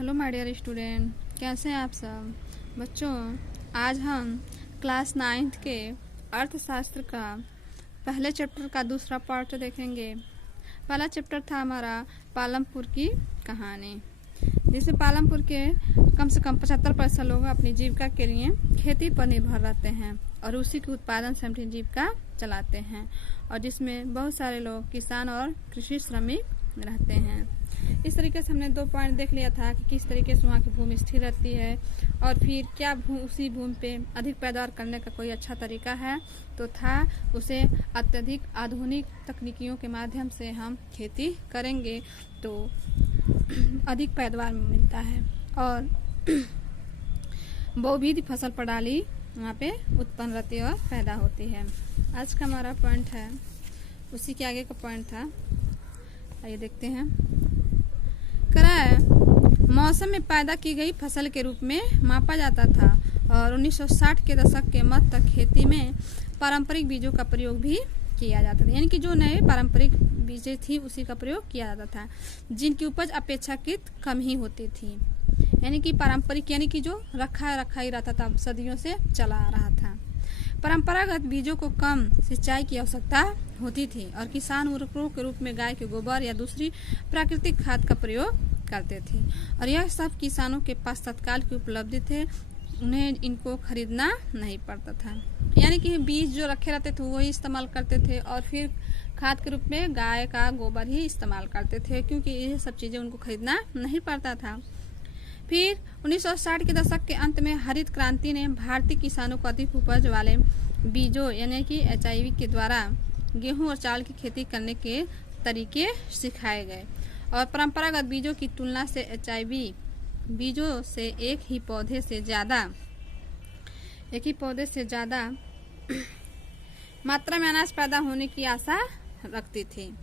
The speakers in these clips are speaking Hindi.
हेलो माय डियर स्टूडेंट, कैसे हैं आप सब बच्चों। आज हम क्लास 9th के अर्थशास्त्र का पहले चैप्टर का दूसरा पार्ट देखेंगे। पहला चैप्टर था हमारा पालमपुर की कहानी, जिसमें पालमपुर के कम से कम 75% लोग अपनी जीविका के लिए खेती पर निर्भर रहते हैं और उसी के उत्पादन से अपनी जीविका चलाते हैं, और जिसमें बहुत सारे लोग किसान और कृषि श्रमिक रहते हैं। इस तरीके से हमने 2 पॉइंट देख लिया था कि किस तरीके से वहाँ की भूमि स्थिर रहती है और फिर क्या उसी भूमि पे अधिक पैदावार करने का कोई अच्छा तरीका है, तो था उसे अत्यधिक आधुनिक तकनीकियों के माध्यम से हम खेती करेंगे तो अधिक पैदावार मिलता है और बहुविध फसल प्रणाली वहाँ पे उत्पन्न रहती है और पैदा होती है। आज का हमारा पॉइंट है, उसी के आगे का पॉइंट था, आइए देखते हैं। करा है मौसम में पैदा की गई फसल के रूप में मापा जाता था और 1960 के दशक के मध्य तक खेती में पारंपरिक बीजों का प्रयोग भी किया जाता था, यानी कि जो नए पारंपरिक बीजें थी उसी का प्रयोग किया जाता था, जिनकी उपज अपेक्षाकृत कम ही होती थी। यानी कि पारंपरिक यानी कि जो रखा ही रहता था, सदियों से चला आ रहा था। परंपरागत बीजों को कम सिंचाई की आवश्यकता होती थी और किसान उर्वरकों के रूप में गाय के गोबर या दूसरी प्राकृतिक खाद का प्रयोग करते थे, और यह सब किसानों के पास तत्काल की उपलब्धि थे, उन्हें इनको खरीदना नहीं पड़ता था। यानी कि बीज जो रखे रहते थे वही इस्तेमाल करते थे और फिर खाद के रूप में गाय का गोबर ही इस्तेमाल करते थे, क्योंकि ये सब चीज़ें उनको खरीदना नहीं पड़ता था। फिर 1960 के दशक के अंत में हरित क्रांति ने भारतीय किसानों को अधिक उपज वाले बीजों यानी कि HIV के द्वारा गेहूं और चावल की खेती करने के तरीके सिखाए गए, और परंपरागत बीजों की तुलना से HIV बीजों से एक ही पौधे से ज़्यादा मात्रा में अनाज पैदा होने की आशा रखती थी।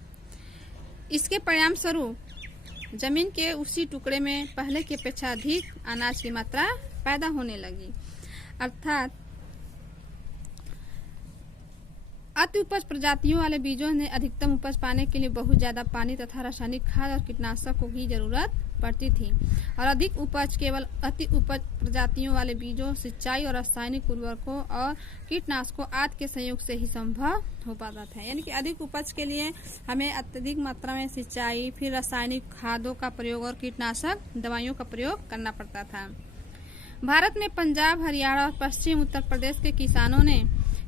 इसके परिणाम स्वरूप जमीन के उसी टुकड़े में पहले की अपेक्षा अधिक अनाज की मात्रा पैदा होने लगी, अर्थात अति उपज प्रजातियों वाले बीजों ने अधिकतम उपज पाने के लिए बहुत ज्यादा पानी तथा रासायनिक खाद और कीटनाशकों की जरूरत पड़ती थी, और अधिक उपज केवल अति उपज प्रजातियों वाले बीजों, सिंचाई और रासायनिक उर्वरकों और कीटनाशकों आदि के संयोग से ही संभव हो पाता था। यानी कि अधिक उपज के लिए हमें अत्यधिक मात्रा में सिंचाई, फिर रासायनिक खादों का प्रयोग और कीटनाशक दवाइयों का प्रयोग करना पड़ता था। भारत में पंजाब, हरियाणा और पश्चिम उत्तर प्रदेश के किसानों ने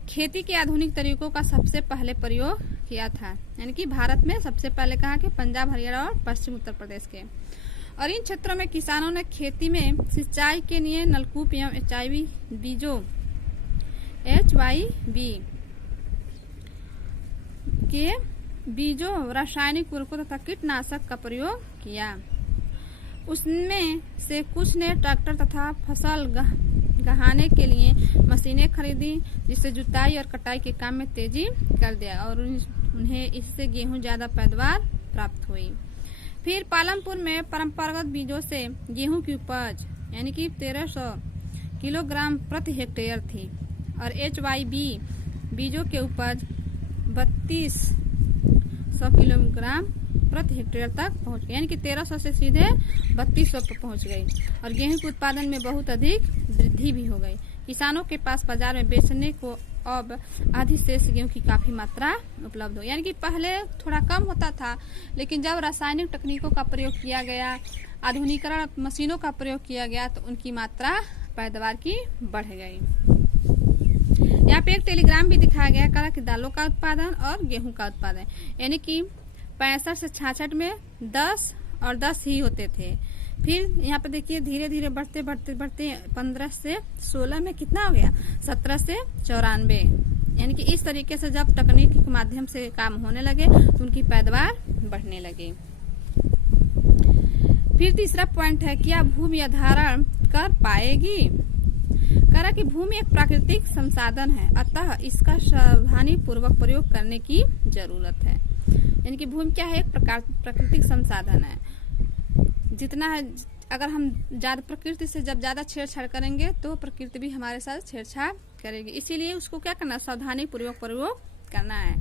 खेती के आधुनिक तरीकों का सबसे पहले प्रयोग किया था। यानी कि भारत में सबसे पहले कहा कि पंजाब, हरियाणा और पश्चिम उत्तर प्रदेश के, और इन क्षेत्रों में किसानों ने खेती में सिंचाई के लिए नलकूप एवं HIV के बीजों, रासायनिक उर्वरकों तथा कीटनाशक का प्रयोग किया। उसमें से कुछ ने ट्रैक्टर तथा फसल गहाने के लिए मशीनें खरीदी, जिससे जुताई और कटाई के काम में तेजी कर दिया, और उन्हें इससे गेहूं ज्यादा पैदावार प्राप्त हुई। फिर पालमपुर में परंपरागत बीजों से गेहूं की उपज यानी कि 1300 किलोग्राम प्रति हेक्टेयर थी, और HIV बीजों के उपज 3200 किलोग्राम प्रति हेक्टेयर तक पहुंच गई, यानी कि 1300 से सीधे 3200 पर पहुंच गई, और गेहूं के उत्पादन में बहुत अधिक वृद्धि भी हो गई। किसानों के पास बाजार में बेचने को अब आधी शेष गेहूं की काफी मात्रा उपलब्ध हो। यानी कि पहले थोड़ा कम होता था, लेकिन जब रासायनिक तकनीकों का प्रयोग किया गया, आधुनिकीकरण मशीनों का प्रयोग किया गया, तो उनकी मात्रा पैदावार की बढ़ गई। यहाँ पे एक टेलीग्राम भी दिखाया गया करा कि दालों का उत्पादन और गेहूं का उत्पादन, यानी कि 65 से 66 में 10 और 10 ही होते थे। फिर यहाँ पे देखिए धीरे धीरे बढ़ते 15 से 16 में कितना हो गया, 17 से 94। यानी कि इस तरीके से जब तकनीक के माध्यम से काम होने लगे तो उनकी पैदावार बढ़ने लगी। फिर तीसरा पॉइंट है, क्या भूमि धारण कर पाएगी। करा कि भूमि एक प्राकृतिक संसाधन है, अतः इसका सावधानी पूर्वक प्रयोग करने की जरूरत है। यानी कि भूमि क्या है, एक प्राकृतिक संसाधन है। जितना है, अगर हम ज्यादा प्रकृति से जब ज्यादा छेड़छाड़ करेंगे तो प्रकृति भी हमारे साथ छेड़छाड़ करेगी, इसीलिए उसको क्या करना, सावधानी पूर्वक प्रयोग करना है।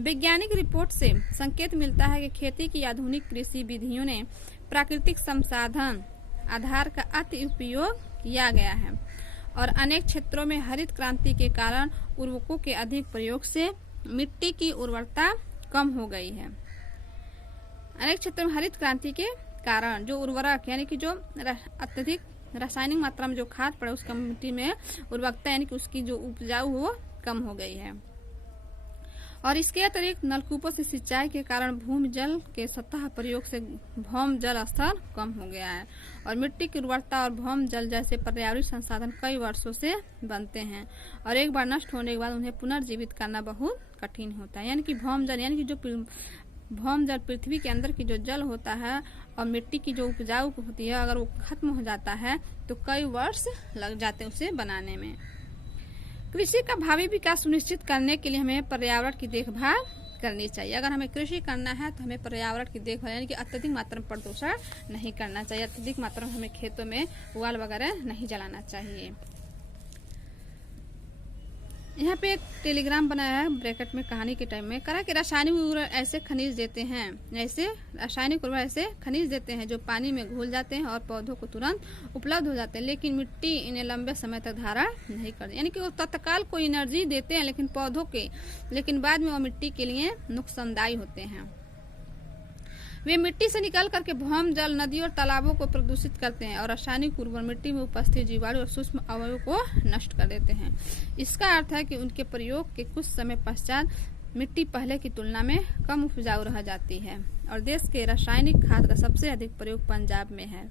वैज्ञानिक रिपोर्ट से संकेत मिलता है कि खेती की आधुनिक कृषि विधियों ने प्राकृतिक संसाधन आधार का अति उपयोग किया गया है और अनेक क्षेत्रों में हरित क्रांति के कारण उर्वरकों के अधिक प्रयोग से मिट्टी की उर्वरता कम हो गई है। अनेक क्षेत्रों में हरित क्रांति के कारण जो उर्वरक यानी कि जो अत्यधिक रासायनिक मात्रा में जो खाद पड़े उसका मिट्टी में उर्वरकता यानी कि उसकी जो उपजाऊ वो कम हो गई है। और इसके अतिरिक्त नलकूपों से सिंचाई के कारण भूमि जल के सतह प्रयोग से भौम जल स्तर कम हो गया है और मिट्टी की उर्वरता और भौम जल जैसे पर्यावरणीय संसाधन कई वर्षों से बनते हैं और एक बार नष्ट होने के बाद उन्हें पुनर्जीवित करना बहुत कठिन होता है। यानी कि भौम जल यानी कि जो भौम जल पृथ्वी के अंदर की जो जल होता है और मिट्टी की जो उपजाऊ होती है अगर वो खत्म हो जाता है तो कई वर्ष लग जाते हैं उसे बनाने में। कृषि का भावी विकास सुनिश्चित करने के लिए हमें पर्यावरण की देखभाल करनी चाहिए। अगर हमें कृषि करना है तो हमें पर्यावरण की देखभाल यानी कि अत्यधिक मात्रा में प्रदूषण नहीं करना चाहिए, अत्यधिक मात्रा में हमें खेतों में पुआल वगैरह नहीं जलाना चाहिए। यहाँ पे एक टेलीग्राम बनाया है ब्रैकेट में कहानी के टाइम में करा कि रासायनिक उर्वरक ऐसे खनिज देते हैं जो पानी में घुल जाते हैं और पौधों को तुरंत उपलब्ध हो जाते हैं, लेकिन मिट्टी इन्हें लंबे समय तक धारण नहीं करती। यानी कि वो तत्काल कोई एनर्जी देते हैं लेकिन पौधों के, लेकिन बाद में वो मिट्टी के लिए नुकसानदायी होते हैं। वे मिट्टी से निकल करके भौम जल, नदी और तालाबों को प्रदूषित करते हैं और रासायनिक उर्वरक मिट्टी में उपस्थित जीवाणु और सूक्ष्म अवयवों को नष्ट कर देते हैं। इसका अर्थ है कि उनके प्रयोग के कुछ समय पश्चात मिट्टी पहले की तुलना में कम उपजाऊ रह जाती है और देश के रासायनिक खाद का सबसे अधिक प्रयोग पंजाब में है।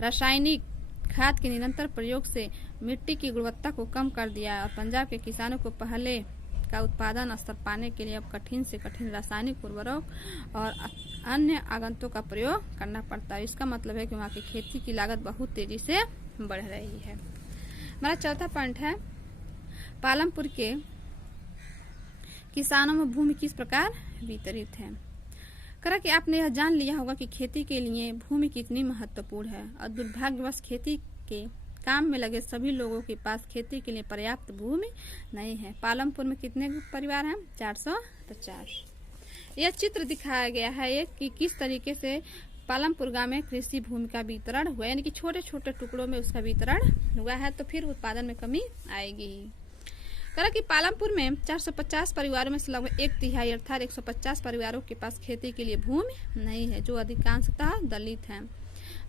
रासायनिक खाद के निरंतर प्रयोग से मिट्टी की गुणवत्ता को कम कर दिया है और पंजाब के किसानों को पहले का उत्पादन स्तर पाने के लिए अब कठिन से कठिन रासायनिक उर्वरक और अन्य आगंतुकों का प्रयोग करना पड़ता है। इसका मतलब है कि वहाँ की खेती की लागत बहुत तेजी से बढ़ रही है। हमारा चौथा पॉइंट है पालमपुर के किसानों में भूमि किस प्रकार वितरित है। करा कि आपने यह जान लिया होगा कि खेती के लिए भूमि कितनी महत्वपूर्ण है और दुर्भाग्यवश खेती के काम में लगे सभी लोगों के पास खेती के लिए पर्याप्त भूमि नहीं है। पालमपुर में कितने परिवार हैं? 450। यह चित्र दिखाया गया है कि किस तरीके से पालमपुर गांव में कृषि भूमि का वितरण हुआ, यानी कि छोटे छोटे टुकड़ों में उसका वितरण हुआ है, तो फिर उत्पादन में कमी आएगी। करा कि पालमपुर में 450 परिवारों में से लगभग 1/3 अर्थात 150 परिवारों के पास खेती के लिए भूमि नहीं है, जो अधिकांशतः दलित हैं।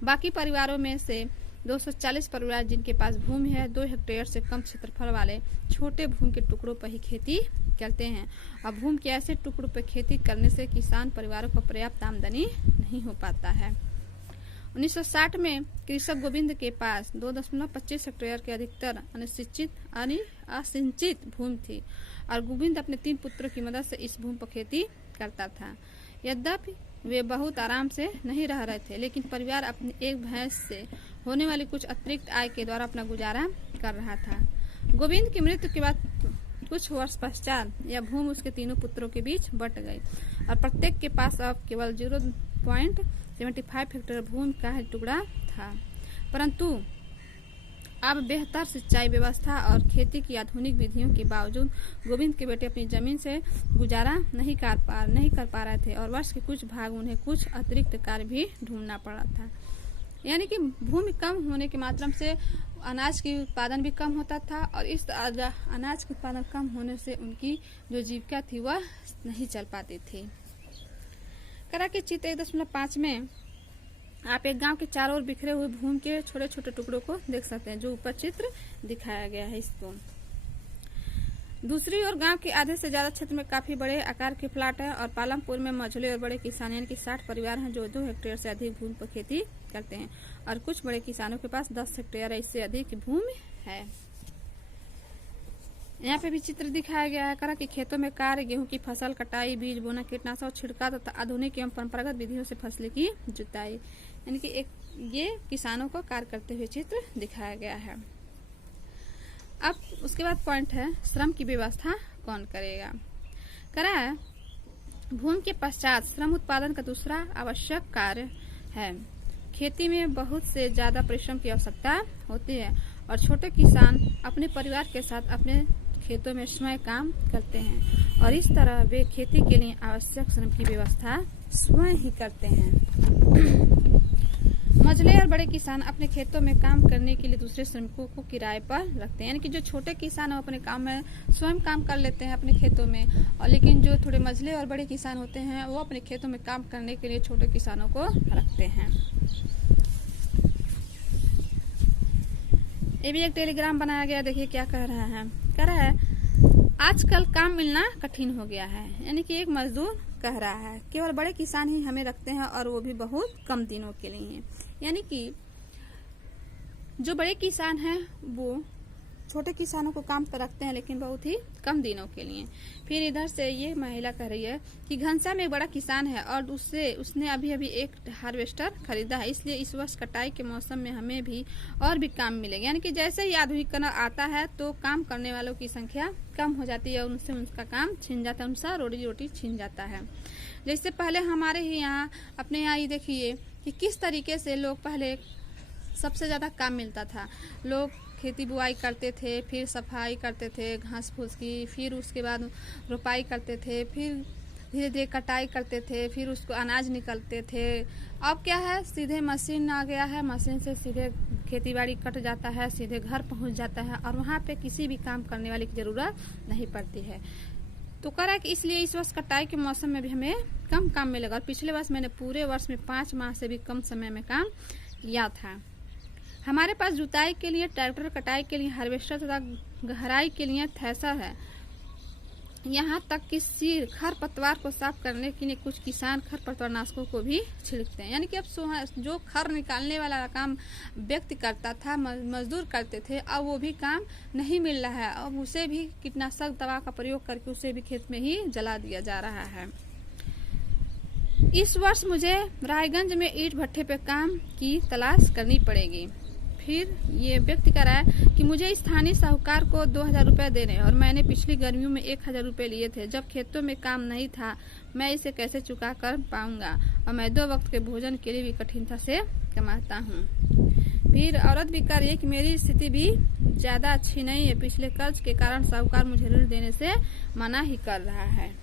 बाकी परिवारों में से 240 परिवार जिनके पास भूमि है 2 हेक्टेयर से कम क्षेत्रफल वाले छोटे भूमि के टुकड़ों पर ही खेती करते हैं और भूमि के ऐसे टुकड़ों पर खेती करने से किसान परिवारों को पर्याप्त आमदनी नहीं हो पाता है। 1960 में कृषक गोविंद के पास 2.25 हेक्टेयर के अधिकतर असिंचित भूमि थी और गोविंद अपने 3 पुत्रों की मदद से इस भूमि पर खेती करता था। यद्यपि वे बहुत आराम से नहीं रह रहे थे, लेकिन परिवार अपनी एक भैंस से होने वाली कुछ अतिरिक्त आय के द्वारा अपना गुजारा कर रहा था। गोविंद की मृत्यु के बाद कुछ वर्ष पश्चात यह भूमि उसके तीनों पुत्रों के बीच बंट गई और प्रत्येक के पास अब केवल 0.75 हेक्टेयर भूमि का टुकड़ा था। परंतु अब बेहतर सिंचाई व्यवस्था और खेती की आधुनिक विधियों के बावजूद गोविंद के बेटे अपनी जमीन से गुजारा नहीं कर पा रहे थे और वर्ष के कुछ भाग उन्हें कुछ अतिरिक्त कार्य भी ढूंढना पड़ा था। यानी कि भूमि कम होने के माध्यम से अनाज की उत्पादन भी कम होता था और इस अनाज के उत्पादन कम होने से उनकी जो जीविका थी वह नहीं चल पाती थी। करा के चित्र 1.5 में आप एक गांव के चारों ओर बिखरे हुए भूमि के छोटे छोटे टुकड़ों को देख सकते हैं, जो ऊपर चित्र दिखाया गया है इसको। दूसरी ओर गांव के आधे से ज्यादा क्षेत्र में काफी बड़े आकार के प्लाट है और पालमपुर में मझोले और बड़े किसान यानी कि 60 परिवार हैं जो 2 हेक्टेयर से अधिक भूमि पर खेती करते हैं और कुछ बड़े किसानों के पास 10 हेक्टेयर इससे अधिक भूमि है। यहाँ पे भी चित्र दिखाया गया है करा कि खेतों में कार्य, गेहूं की फसल, कटाई, बीज बोना, कीटनाशक और छिड़काव तथा आधुनिक एवं परंपरागत विधियों से फसलों की जुताई, यानी कि एक ये किसानों को कार्य करते हुए चित्र दिखाया गया है। अब उसके बाद पॉइंट है श्रम की व्यवस्था कौन करेगा। करा है भूमि के पश्चात श्रम उत्पादन का दूसरा आवश्यक कार्य है। खेती में बहुत से ज्यादा परिश्रम की आवश्यकता होती है और छोटे किसान अपने परिवार के साथ अपने खेतों में स्वयं काम करते हैं और इस तरह वे खेती के लिए आवश्यक श्रम की व्यवस्था स्वयं ही करते हैं। मझले और बड़े किसान अपने खेतों में काम करने के लिए दूसरे श्रमिकों को किराए पर रखते हैं। यानी कि जो छोटे किसान हैं अपने काम में स्वयं काम कर लेते हैं अपने खेतों में, और लेकिन जो थोड़े मझले और बड़े किसान होते हैं वो अपने खेतों में काम करने के लिए छोटे किसानों को रखते हैं। ये भी एक टेलीग्राम बनाया गया, देखिए क्या कह रहा है। कह रहा है आजकल काम मिलना कठिन हो गया है। यानी कि एक मजदूर कह रहा है केवल बड़े किसान ही हमें रखते हैं और वो भी बहुत कम दिनों के लिए। यानी कि जो बड़े किसान हैं वो छोटे किसानों को काम पर रखते हैं लेकिन बहुत ही कम दिनों के लिए। फिर इधर से ये महिला कह रही है कि घनश्याम एक बड़ा किसान है और उसने अभी अभी एक हार्वेस्टर खरीदा है, इसलिए इस वर्ष कटाई के मौसम में हमें भी और भी काम मिलेगा। यानी कि जैसे ही आधुनिकीकरण आता है तो काम करने वालों की संख्या कम हो जाती है और उनसे उनका काम छिन जाता है, उनसा रोटी रोटी छिन जाता है। जैसे पहले हमारे ही यहाँ अपने यहाँ ही देखिए कि किस तरीके से लोग पहले सबसे ज्यादा काम मिलता था। लोग खेती बुआई करते थे, फिर सफाई करते थे घास फूस की, फिर उसके बाद रोपाई करते थे, फिर धीरे धीरे कटाई करते थे, फिर उसको अनाज निकलते थे। अब क्या है, सीधे मशीन आ गया है, मशीन से सीधे खेती बाड़ी कट जाता है, सीधे घर पहुंच जाता है और वहाँ पे किसी भी काम करने वाले की जरूरत नहीं पड़ती है। तो कह रहा है कि इसलिए इस वर्ष कटाई के मौसम में भी हमें कम काम मिलेगा। और पिछले वर्ष मैंने पूरे वर्ष में 5 माह से भी कम समय में काम किया था। हमारे पास जुताई के लिए ट्रैक्टर, कटाई के लिए हार्वेस्टर तथा गहराई के लिए थ्रेशर है। यहाँ तक कि सिर खरपतवार को साफ करने के लिए कुछ किसान खरपतवार नाशकों को भी छिड़कते हैं। यानी कि अब जो खर निकालने वाला काम व्यक्ति करता था, मजदूर करते थे, अब वो भी काम नहीं मिल रहा है। अब उसे भी कीटनाशक दवा का प्रयोग करके उसे भी खेत में ही जला दिया जा रहा है। इस वर्ष मुझे रायगंज में ईंट भट्ठे पे काम की तलाश करनी पड़ेगी। फिर ये व्यक्ति कह रहा है कि मुझे स्थानीय साहूकार को 2000 रुपये देने हैं और मैंने पिछली गर्मियों में 1000 रुपये लिए थे। जब खेतों में काम नहीं था मैं इसे कैसे चुका कर पाऊंगा और मैं 2 वक्त के भोजन के लिए भी कठिनता से कमाता हूँ। फिर औरत भी कह रही है कि मेरी स्थिति भी ज्यादा अच्छी नहीं है, पिछले कर्ज के कारण साहूकार मुझे ऋण देने से मना ही कर रहा है।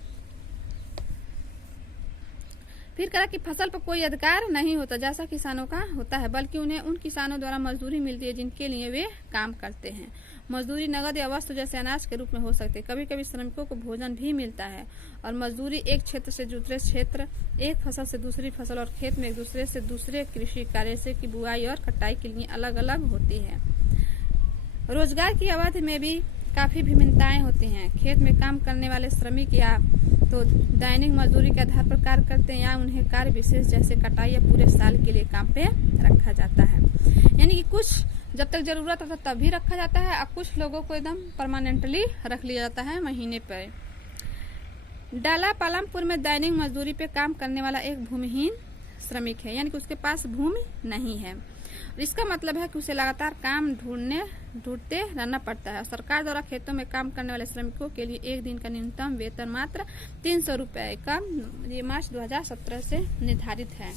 फिर कहा कि फसल पर कोई अधिकार नहीं होता जैसा किसानों का होता है, बल्कि उन्हें उन किसानों द्वारा मजदूरी मिलती है जिनके लिए वे काम करते हैं। मजदूरी नगद या वस्तु जैसे अनाज के रूप में हो सकती है। कभी कभी श्रमिकों को भोजन भी मिलता है और मजदूरी एक क्षेत्र से दूसरे क्षेत्र, एक फसल से दूसरी फसल और खेत में एक दूसरे से दूसरे कृषि कार्य से की बुआई और कटाई के लिए अलग अलग होती है। रोजगार की अवधि में भी काफी भिन्नताएं होती हैं। खेत में काम करने वाले श्रमिक या तो दैनिक मजदूरी के आधार पर कार्य करते हैं या उन्हें कार्य विशेष जैसे कटाई या पूरे साल के लिए काम पे रखा जाता है। यानी कि कुछ जब तक जरूरत होता तब भी रखा जाता है और कुछ लोगों को एकदम परमानेंटली रख लिया जाता है महीने पर। डाला पालमपुर में दैनिक मजदूरी पे काम करने वाला एक भूमिहीन श्रमिक है, यानी कि उसके पास भूमि नहीं है। इसका मतलब है कि उसे लगातार काम ढूंढते रहना पड़ता है। सरकार द्वारा खेतों में काम करने वाले श्रमिकों के लिए एक दिन का न्यूनतम वेतन मात्र 300 रुपये का ये मार्च 2017 से निर्धारित है,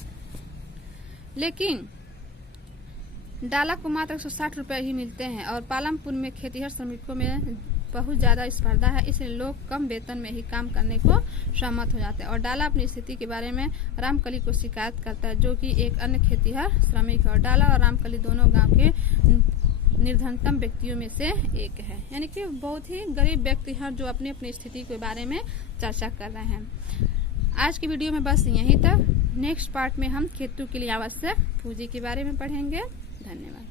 लेकिन डाला को मात्र 160 रुपये ही मिलते हैं और पालमपुर में खेतीहर श्रमिकों में बहुत ज्यादा स्पर्धा है, इसलिए लोग कम वेतन में ही काम करने को सहमत हो जाते हैं। और डाला अपनी स्थिति के बारे में रामकली को शिकायत करता है, जो कि एक अन्य खेतीहर श्रमिक है। और डाला और रामकली दोनों गांव के निर्धनतम व्यक्तियों में से एक है, यानी कि बहुत ही गरीब व्यक्ति हैं जो अपनी अपनी स्थिति के बारे में चर्चा कर रहे हैं। आज की वीडियो में बस यहीं तक। नेक्स्ट पार्ट में हम खेतों के लिए आवश्यक पूंजी के बारे में पढ़ेंगे। धन्यवाद।